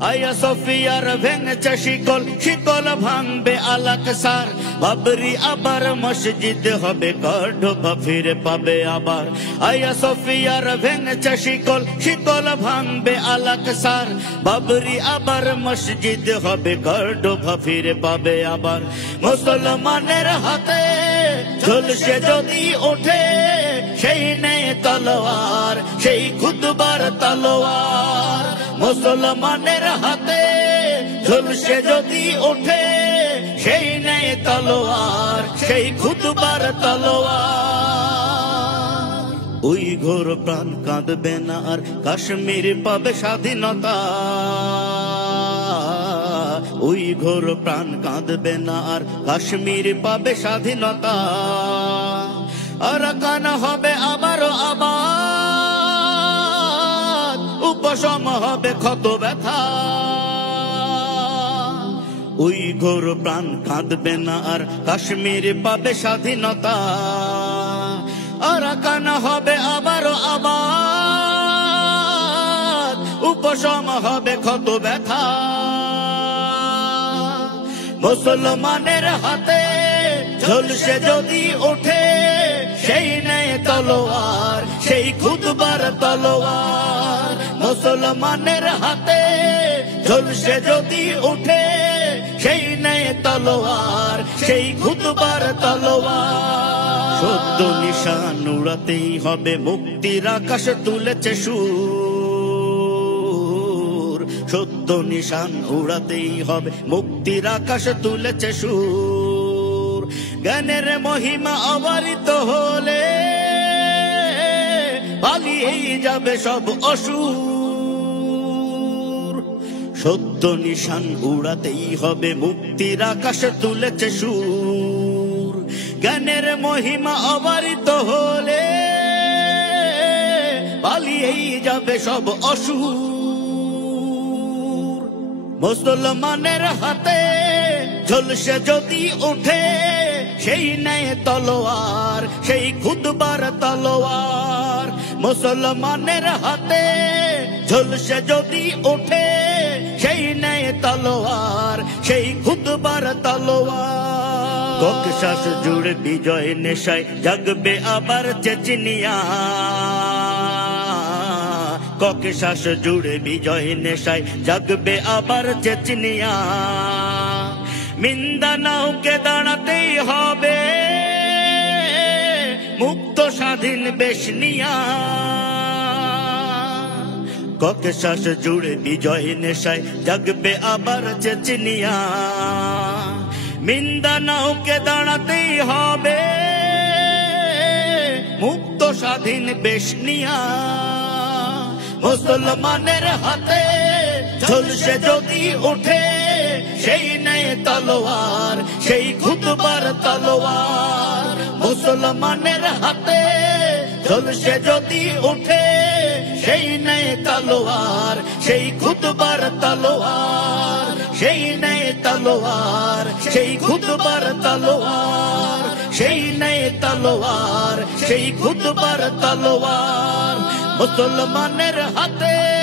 আয়া সোফিয়ার ভেঙেছে শিকল, শিকল ভাঙবে আল-আকসার। বাবরি আবার মসজিদ হবে, কর্ডোবা ফিরে পাবে আবার। আয়া সোফিয়ার ভেঙেছে শিকল, শিকল ভাঙবে আল-আকসার। বাবরি আবার মসজিদ হবে, কর্ডোবা ফিরে পাবে আবার। মুসলমানের হাতে ঝলসে যদি ওঠে সেই নেয় তলোয়ার, সেই খুতবার তলোয়ার। মুসলমানের হাতে ঝলসে যদি ওঠে সেই নেয় তলোয়ার, সেই খুতবার তলোয়ার। ওই ঘোর প্রাণ কাঁদবে না আর, কাশ্মীর পাবে স্বাধীনতা। ওই ঘোর প্রাণ কাঁদবে না আর, কাশ্মীর পাবে স্বাধীনতা। আরাকান হবে আবারও আবাদ, উপশম হবে ক্ষত ব্যথা। ওই ঘোর প্রাণ কাঁদবে না আর, কাশ্মীর পাবে স্বাধীনতা। আরাকান হবে আবারও আবাদ, উপশম হবে ক্ষত ব্যথা। মুসলমানের হাতে ঝলসে যদি ওঠে সেই নেয় তলোয়ার, সেই খুতবার তলোয়ার। মুসলমানের হাতে ঝলসে যদি ওঠে সেই নেয় তলোয়ার, সেই খুতবার তলোয়ার। সদ্য নিশান উড়াতেই হবে, মুক্তির আকাশ তুলেছে সুর। সদ্য নিশান উড়াতেই হবে, মুক্তির আকাশ তুলেছে সুর। জ্ঞানের মহিমা অবারিত হলে পালিয়েই যাবে সব অসুর। সদ্য নিশান উড়াতেই হবে, মুক্তির আকাশ তুলেছে সুর। জ্ঞানের মহিমা অবারিত হলে পালিয়েই যাবে সব অসুর। মুসলমানের হাতে ঝলসে যদি ওঠে সেই নেয় তলোয়ার, সেই খুতবার তলোয়ার। মুসলমানের হাতে ঝলসে যদি ওঠে সেই নেয় তলোয়ার, সেই খুতবার তলোয়ার। ককেশাস জুড়ে বিজয় নেশায় জাগবে আবার চেচনিয়া। ককেশাস জুড়ে বিজয় নেশায় জাগবে আবার চেচনিয়া। মিন্দানাওকে দাঁড়াতেই হবে, মুক্ত স্বাধীন বেশনিয়া। ককেশাস জুড়ে বিজয় নেশায় জাগবে আবার চেচনিয়া। মিন্দানাওকে দাঁড়াতেই হবে, মুক্ত স্বাধীন বেশনিয়া। মুসলমানের হাতে ঝলসে যদি ওঠে সেই নেয় তলোয়ার, সেই খুতবার তলোয়ার। মুসলমানের হাতে ঝলসে যদি ওঠে সেই নেয় তলোয়ার, সেই খুতবার তলোয়ার। সেই নেয় তলোয়ার, সেই খুতবার তলোয়ার। সেই নেয় তলোয়ার, সেই খুতবার তলোয়ার। মুসলমানের হাতে